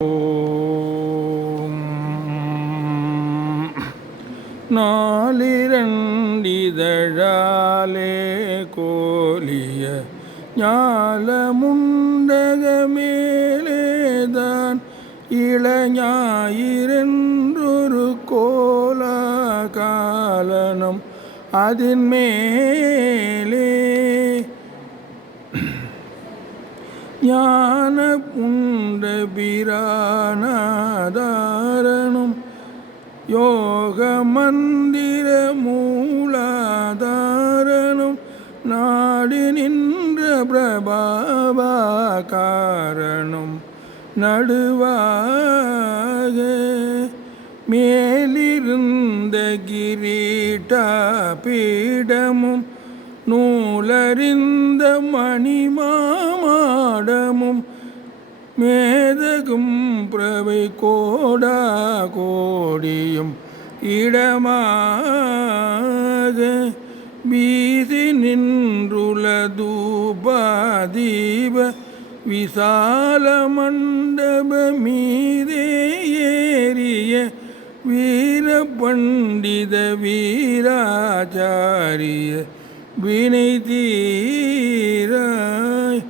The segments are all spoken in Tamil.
ஓம் நாலிரண்டிதழாலே கோலிய ஞாலமுண்டகமேலேதான் இளஞாயிறென்றொரு கோலா காலனும் அதின் மேலே ஞான புண்ட பிரானாதாரனும் யோக மந்திர மூலாதாரனும் நாடி நின்ற பிரபாகாரனும் நடுவாக மேலிருந்த கிரீட்டா பீடமும் நூலறிந்த மணிமாடமும் மேதகும் பிரவை கோடா கோடியும் இடமாக வீசி நின்றுல தூபாதீப விசால மண்டப மீதே ஏறிய வீர பண்டித வீராச்சாரிய வினை தீராய்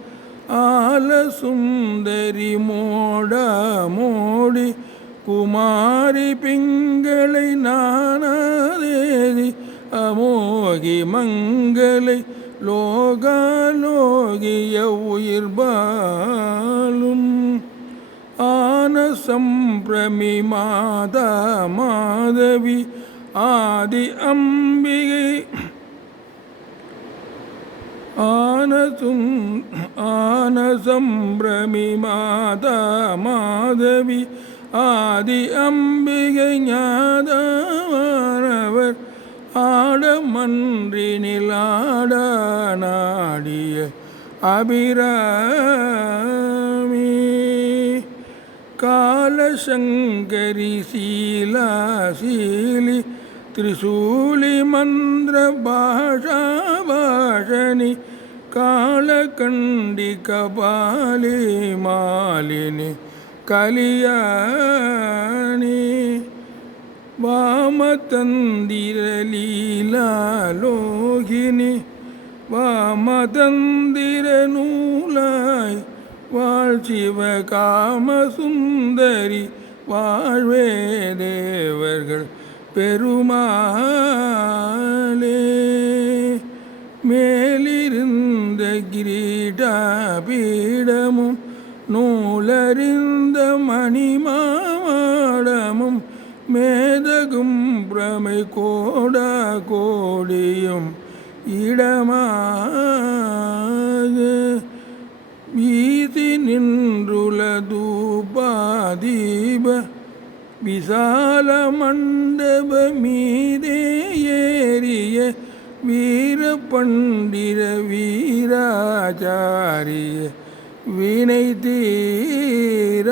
ஆல சுந்தரி மோடா மோடி குமாரி பிங்களை நானாதேதி அமோகி மங்களை லோகாலோகிய உயிர்பாலும் ஆன சம்பிரமி மாதா மாதவி ஆதி அம்பிகை ஆனசம்பிரமி மாதா மாதவி ஆதி அம்பிகை ஞாதமானவர் ஆடமன்றினில் ஆட நாடிய அபிராமி காலசங்கரி சீலாசீலி திரிசூலி மந்திர பாஷா பாஷணி காலகண்டி கபாலி மாலினி கலியாணி வாமதந்திர லீலாலோகினி வாமதந்திர நூலாய் வாழ் சிவ காமசுந்தரி வாழ்வே தேவர்கள் பெருமாளே மேலிருந்த கிரீடா பீடமும் நூலறிந்த மணிமாடமும் மேதகும் பிரமை கோடா கோடியும் இடமாக வீசி நின்றுல தூபாதீப விசால மண்டப மீதே ஏறிய வீர பண்டிர வீராச்சாரிய வினை தீராய்